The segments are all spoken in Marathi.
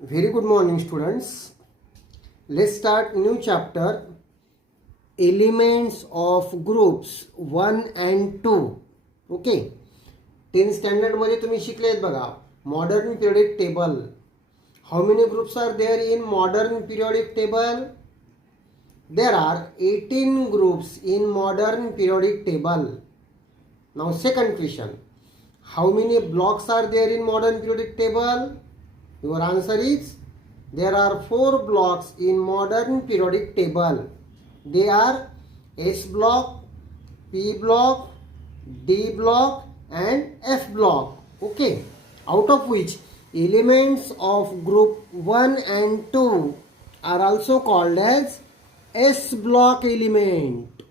Very good morning, students. Let's start new chapter, elements of groups 1 and 2. Okay. 10th standard मध्ये तुम्ही शिकलेत बघा. Modern periodic table. How many groups are there in modern periodic table? There are 18 groups in modern periodic table. Now second question. How many blocks are there in modern periodic table? Your answer is there are 4 blocks in modern periodic table. They are S block, P block, D block and F block. Okay. Out of which elements of group 1 and 2 are also called as S block element.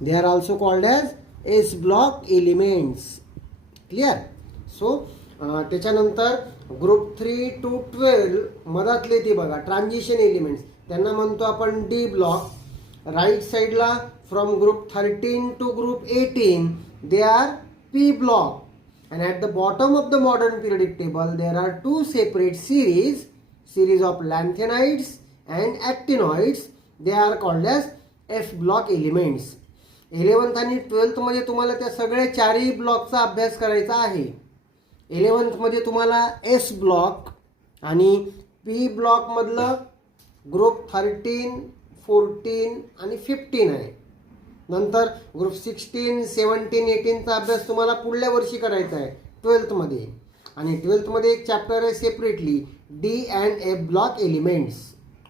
They are also called as S block elements. Clear? So त्याच्यानंतर ग्रुप 3 to 12 मधातले ते बघा ट्रान्झिशन एलिमेंट्स त्यांना म्हणतो आपण डी ब्लॉक. राईट साईडला from group 13 to group 18 they are P block. and at the bottom of the modern periodic table there are two separate series of lanthanides and actinoids. They are called as F block elements. 11th आणि 12th मध्ये तुम्हाला त्या सगळ्या चारही ब्लॉकचा अभ्यास करायचा आहे. 11th मध्ये तुम्हाला एस ब्लॉक आणि पी ब्लॉक मधलं ग्रुप 13, 14 आणि 15 आहे. नंतर ग्रुप 16, 17, 18 चा अभ्यास तुम्हाला पुढल्या वर्षी करायचा आहे 12th मध्ये. आणि 12th मध्ये एक चॅप्टर आहे separately D and F block elements.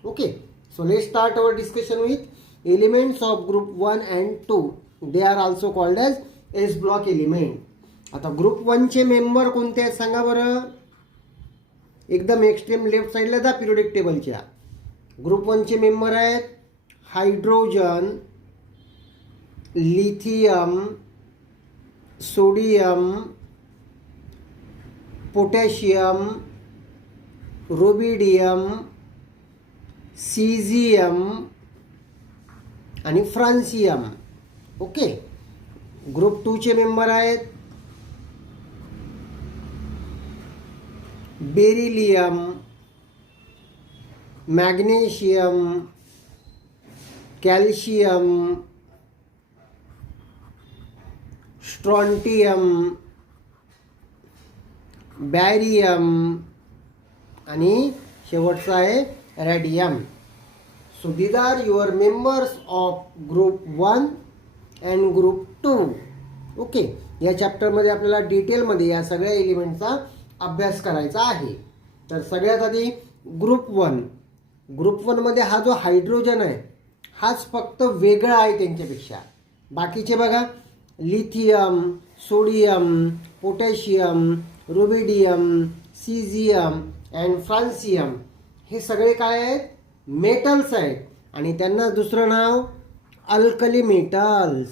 Okay. So let start our discussion with elements of group 1 and 2. They are also called as S block element. आता ग्रुप 1 चे मेंबर कोणते आहेत सांगा बरं. एकदम एक्स्ट्रीम लेफ्ट साईडला जा पिरियोडिक टेबलच्या. ग्रुप 1 चे मेंबर आहेत hydrogen, lithium, sodium, potassium, rubidium, caesium आणि फ्रान्सियम. ओके. ग्रुप 2 चे मेंबर आहेत beryllium, magnesium, calcium, strontium, barium आणि शेवटचा आहे radium. So these are your members of group 1 and group 2. Okay. या चॅप्टरमध्ये आपल्याला डिटेलमध्ये या सगळ्या एलिमेंटचा अभ्यास करायचा आहे. तर सगळ्यात आधी ग्रुप 1. ग्रुप 1 मध्ये हा जो हायड्रोजन आहे हाच फक्त वेगळा आहे त्यांच्यापेक्षा. बाकीचे बघा lithium, sodium, potassium, rubidium, caesium and francium हे सगळे काय आहेत मेटल्स आहेत आणि त्यांना दुसरं नाव alkali metals.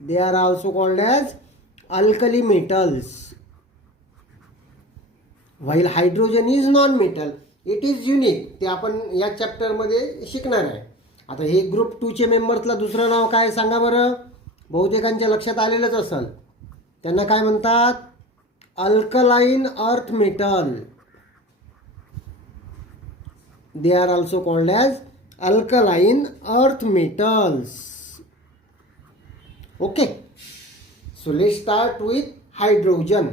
They are also called as alkali metals. While hydrogen is non metal, it is unique. ते आपण या चॅप्टरमध्ये शिकणार आहे. आता हे ग्रुप 2 चे मेंबर्सला दुसरं नाव काय सांगा बरं. बहुतेकांच्या लक्षात आलेलंच असेल. त्यांना काय म्हणतात alkaline earth metal. They are also called as alkaline earth metals. Okay. So let start with hydrogen.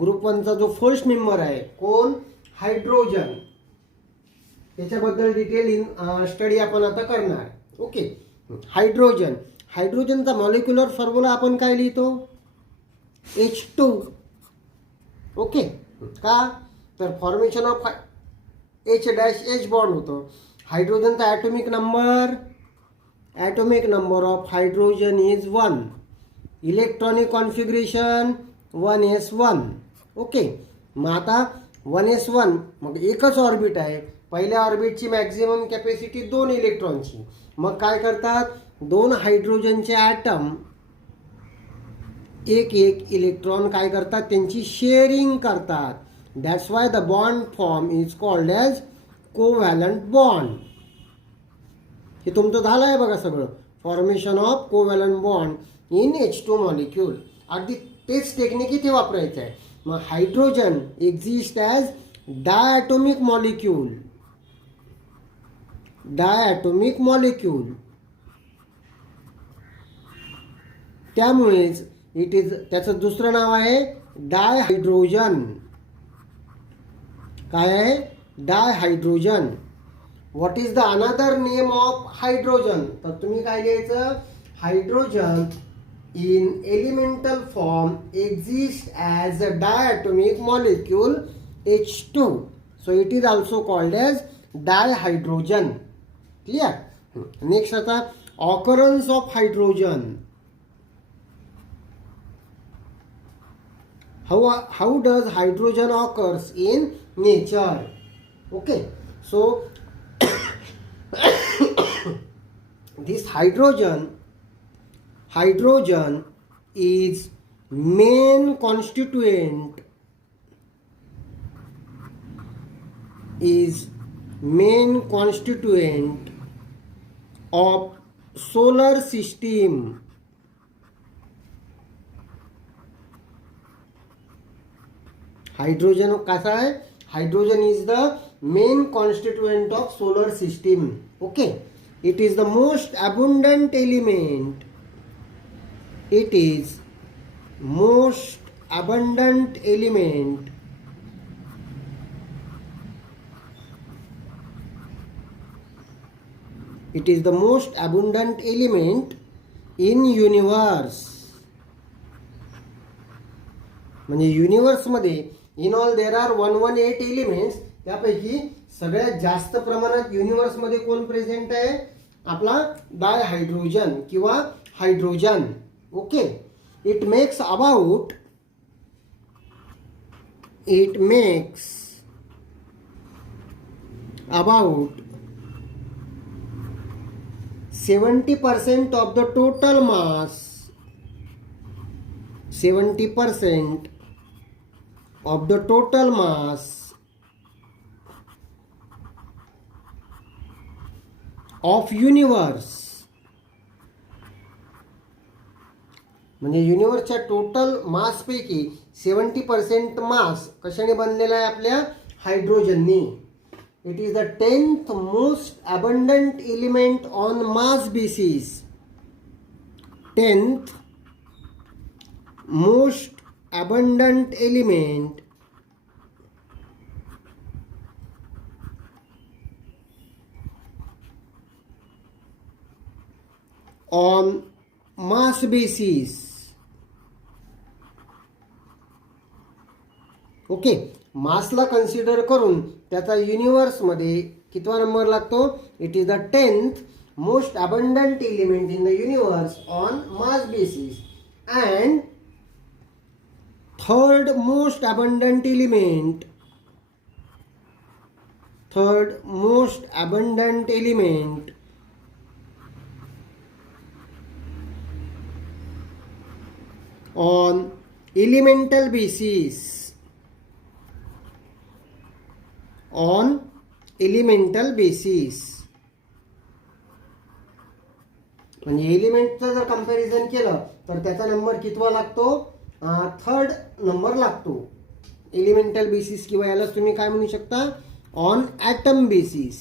Group 1 चा जो फर्स्ट मेंबर आहे कोण हायड्रोजन. त्याच्याबद्दल डिटेल स्टडी आपण आता करणार. ओके. हायड्रोजन. हायड्रोजनचा मॉलिक्युलर फॉर्म्युला आपण काय लिहितो H2. ओके. का तर फॉर्मेशन ऑफ H' बॉन्ड होतो. हायड्रोजनचा atomic number of hydrogen is 1. Electronic configuration 1s1. Okay. मग आता 1s1 मग एकच ऑर्बिट आहे. पहिल्या ऑर्बिटची मॅक्झिमम कॅपॅसिटी 2 इलेक्ट्रॉनची. मग काय करतात 2 हायड्रोजनचे ॲटम एक इलेक्ट्रॉन काय करतात त्यांची शेअरिंग करतात. That's why the bond form is called as covalent bond. हे तुमचं झालं आहे बघा सगळं formation of covalent bond in H2 molecule. अगदी तेच टेक्निक इथे वापरायचं आहे. मग hydrogen exist as diatomic molecule. Diatomic molecule. त्यामुळेच इट इज, त्याचं दुसरं नाव आहे डायहायड्रोजन. काय आहे? Dihydrogen. What is the another name of hydrogen? तर तुम्ही काय लिहायचं? Hydrogen in elemental form exists as a diatomic molecule H2. So it is also called as dihydrogen. Clear? Next आता occurrence of hydrogen. How does hydrogen occurs in nature? Okay. So this hydrogen is main constituent of solar system. Hydrogen कसा आहे? Hydrogen is the main constituent of solar system. Okay. It is the most abundant element. It is most abundant element in universe. म्हणजे युनिवर्समध्ये in all there are 118 elements. त्यापैकी सगळ्यात जास्त प्रमाणात युनिवर्समध्ये कोण प्रेझेंट आहे? आपला डायहायड्रोजन किंवा hydrogen. Okay, it makes about 70% of the total mass. 70% of the total mass of universe. म्हणजे युनिवर्सच्या टोटल मासपैकी 70% मास कशाने बनलेला आहे? आपल्या हायड्रोजननी. It is the 10th most abundant element on mass basis. 10th most abundant element on mass basis. Okay. मासला कन्सिडर करून त्याचा युनिवर्समध्ये कितवा नंबर लागतो? It is the 10th most abundant element in the universe on mass basis and 3rd most abundant element on elemental basis. म्हणजे एलिमेंटचं जर कंपॅरिझन केलं तर त्याचा नंबर कितवा लागतो? 3rd नंबर लागतो. एलिमेंटल बेसिस किंवा यालाच तुम्ही काय म्हणू शकता? On atom basis.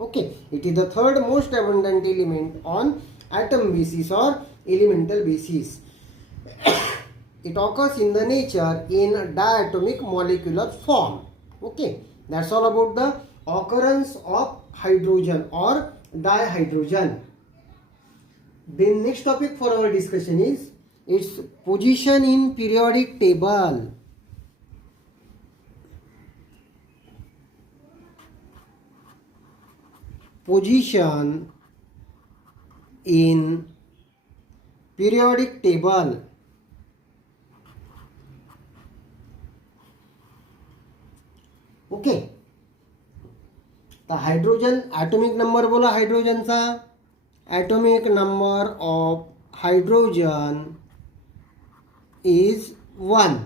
Okay. It is the 3rd most abundant element on atom basis और elemental basis. It occurs in the nature in diatomic molecular form. Okay, that's all about the occurrence of hydrogen or dihydrogen. The next topic for our discussion is its position in periodic table. Position in periodic table. Okay. तर हायड्रोजन ॲटॉमिक नंबर बोला हायड्रोजनचा. Atomic number of hydrogen is 1.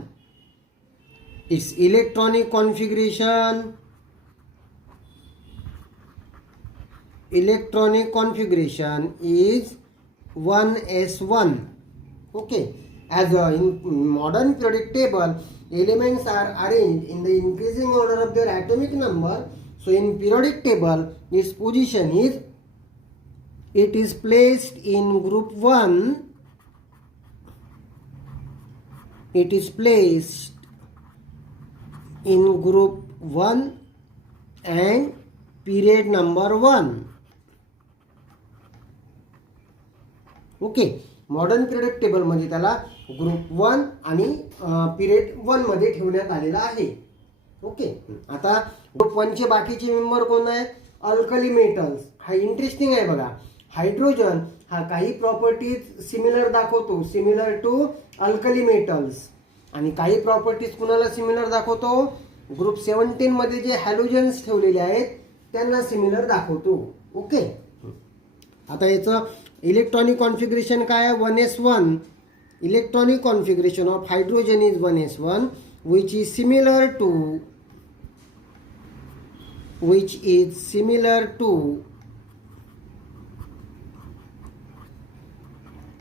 It's electronic configuration is 1s1. Okay. in modern periodic table, elements are arranged in the increasing order of their atomic number. So in periodic table, its position is, it is placed in group 1. It is placed in group 1 and period number 1. Okay, modern period table मध्ये त्याला ग्रुप 1 आणि पिरियड 1 मध्ये ठेवण्यात आलेला आहे. ओके, आता ग्रुप 1 चे बाकीचे मेंबर कोण आहेत? Alkali metals. हा इंटरेस्टिंग आहे बघा. हायड्रोजन हा काही प्रॉपर्टीज सिमिलर दाखवतो, सिमिलर टू अल्कली मेटल्स, आणि काही प्रॉपर्टीज कुणाला सिमिलर दाखवतो? ग्रुप 17 मध्ये जे हॅलोजन्स ठेवलेले आहेत त्यांना सिमिलर दाखवतो. ओके, आता याचं इलेक्ट्रॉनिक कॉन्फिगरेशन काय आहे? 1s1. Electronic configuration of hydrogen is 1s1 which is similar to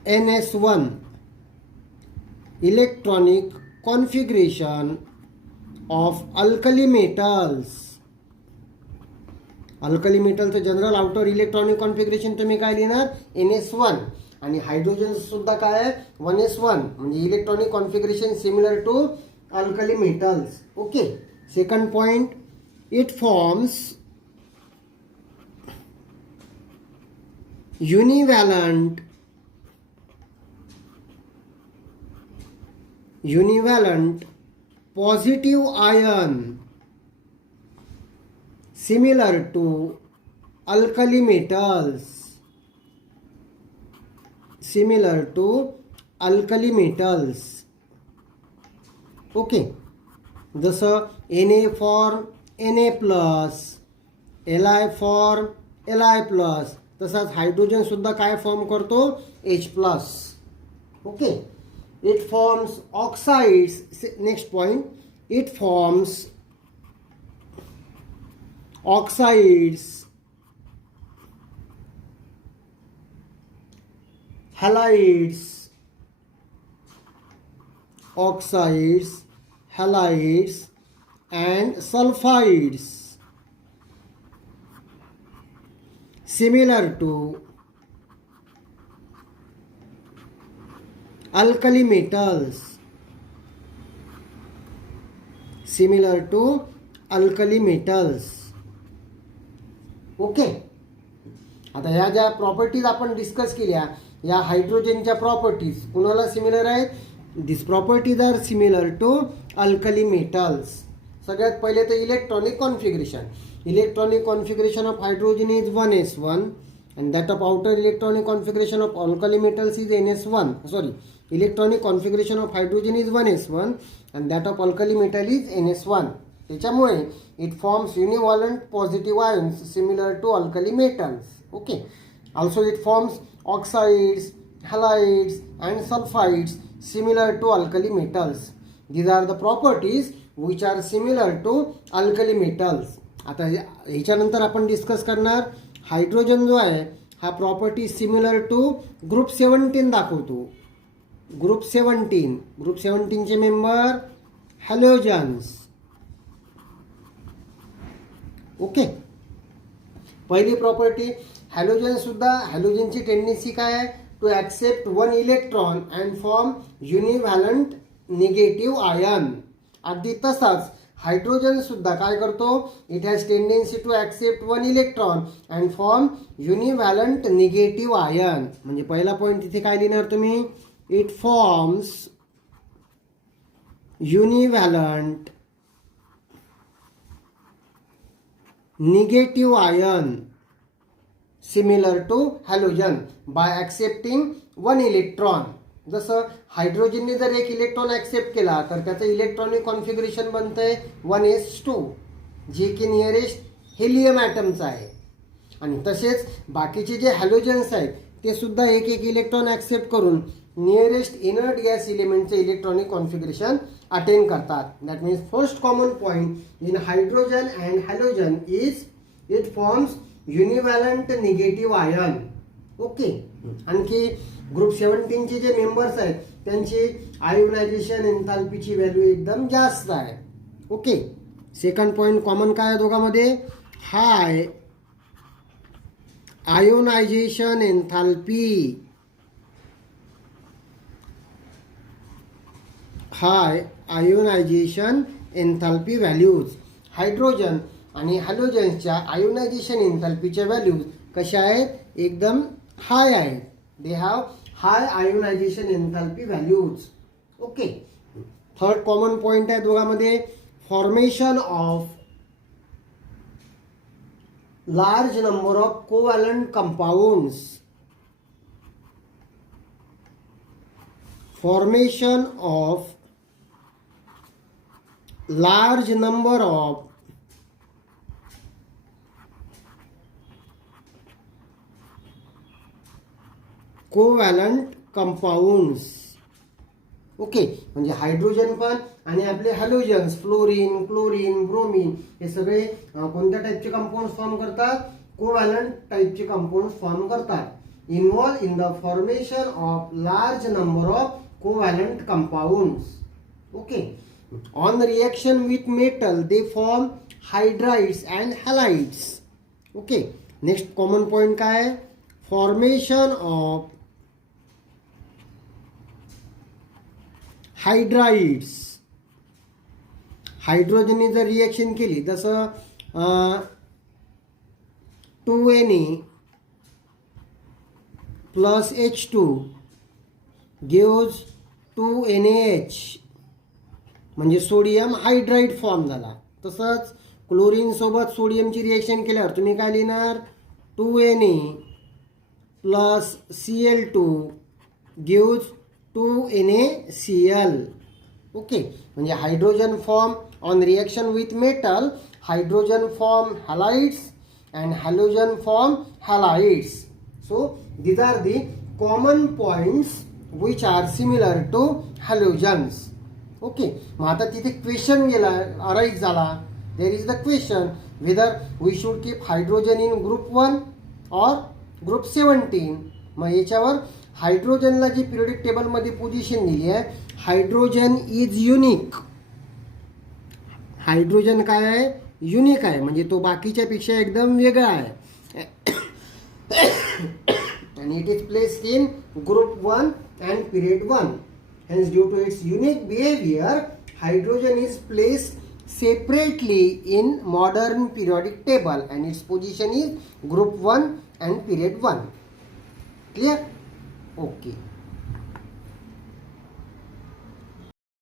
ns1. Electronic configuration of alkali metals. Alkali मेटलचं जनरल आउटर इलेक्ट्रॉनिक कॉन्फिगरेशन तुम्ही काय लिहिणार? NS1. आणि हायड्रोजन सुद्धा काय आहे? 1s1. म्हणजे electronic configuration similar to alkali metals. Okay, second point, it forms univalent positive ion similar to alkali metals. Okay, जसं Na for Na plus, Li for Li plus, तसाच हायड्रोजन सुद्धा काय फॉर्म करतो? H plus. Okay, it forms oxides. Next point, it forms oxides, halides, and sulfides similar to alkali metals. Okay, आता ह्या ज्या प्रॉपर्टीज आपण डिस्कस केल्या, या हायड्रोजनच्या प्रॉपर्टीज कुणाला सिमिलर आहेत? This properties are similar to alkali metals. सगळ्यात पहिले तर electronic configuration of hydrogen is 1s1 and that of outer electronic configuration of alkali metals is ns1. Electronic configuration of hydrogen is 1s1 and that of alkali metal is ns1. त्याच्यामुळे it forms univalent positive ions similar to alkali metals. Okay, also it forms oxides, halides and sulfides similar to alkali metals. These are the properties which are similar to alkali metals. आता ह्याच्यानंतर आपण डिस्कस करणार हायड्रोजन जो आहे हा प्रॉपर्टी सिमिलर टू ग्रुप 17 दाखवतो. ग्रुप 17 चे मेंबर हॅलोजन्स. ओके, पहिली प्रॉपर्टी, हॅलोजनची टेंडन्सी काय आहे? To accept 1 electron and form univalent negative ion. अगदी तसाच हायड्रोजन सुद्धा काय करतो? It has tendency to accept 1 electron and form univalent negative ion. म्हणजे पहिला पॉईंट तिथे काय लिहिणार तुम्ही? It forms univalent negative ion similar to halogen by accepting 1 electron. जसं हायड्रोजनने जर एक इलेक्ट्रॉन ॲक्सेप्ट केला तर त्याचं इलेक्ट्रॉनिक कॉन्फिगरेशन बनतंय 1s2, जे की नियरेस्ट हेलियम ॲटमचं आहे. आणि तसेच बाकीचे जे हॅलोजन्स आहेत ते सुद्धा एक इलेक्ट्रॉन ॲक्सेप्ट करून नियरेस्ट इनर्ट गॅस इलेमेंटचं इलेक्ट्रॉनिक कॉन्फिगरेशन अटेन करतात. That means first common point in hydrogen and halogen is it forms univalent negative ion. Okay, आणखी ग्रुप 17 चे जे मेंबर्स आहेत त्यांची आयोनायझेशन एन्थाल्पीची व्हॅल्यू एकदम जास्त आहे. ओके. सेकंड पॉइंट कॉमन काय आहे दोघांमध्ये? हाय आयोनायझेशन एन्थाल्पी. हाय आयोनायझेशन एन्थाल्पी व्हॅल्यूज. हायड्रोजन आणि हॅलोजन्सच्या आयोनायझेशन एन्थाल्पीच्या व्हॅल्यूज कशा आहेत? एकदम हाय आहेत. They have high ionisation enthalpy values. Okay. Third common point आहे दोघांमध्ये, formation of large number of covalent compounds. फॉर्मेशन ऑफ large number of covalent compounds. Okay. म्हणजे हायड्रोजन पण आणि आपले हॅलोजन्स फ्लोरीन, क्लोरीन, ब्रोमीन हे सगळे कोणत्या टाईपचे कंपाऊंड फॉर्म करतात? कोव्हॅलंट टाईपचे कंपाऊंड फॉर्म करतात. Involve in the formation of large number of covalent compounds. Okay. On reaction with metal, they form hydrides and halides. Okay. Next common point काय आहे? Formation of hydrides. हायड्रोजनने जर रिएक्शन केली जसं 2Na plus H2 gives 2NaH, म्हणजे सोडियम हायड्राईड फॉर्म झाला. तसंच क्लोरीन सोबत सोडियमची रिएक्शन केल्यावर तुम्ही काय लिहिणार? 2Na plus Cl2 gives 2NaCl. Okay. म्हणजे hydrogen form on reaction with metal, hydrogen form halides and halogen form halides. So these are the common points which are similar to halogens. Okay. मग आता तिथे क्वेश्चन गेला अराईज झाला. There is the question whether we should keep hydrogen in group 1 और ग्रुप 17. मग याच्यावर हायड्रोजनला जी पिरियडिक टेबलमध्ये पोझिशन दिली आहे, हायड्रोजन इज युनिक. हायड्रोजन काय आहे? युनिक आहे. म्हणजे तो बाकीच्या पेक्षा एकदम वेगळा आहे. and it is placed in group 1 and period 1. Hence, due to its unique behavior, hydrogen is placed separately in modern periodic table and its position is group 1 and period 1. Clear? Okay.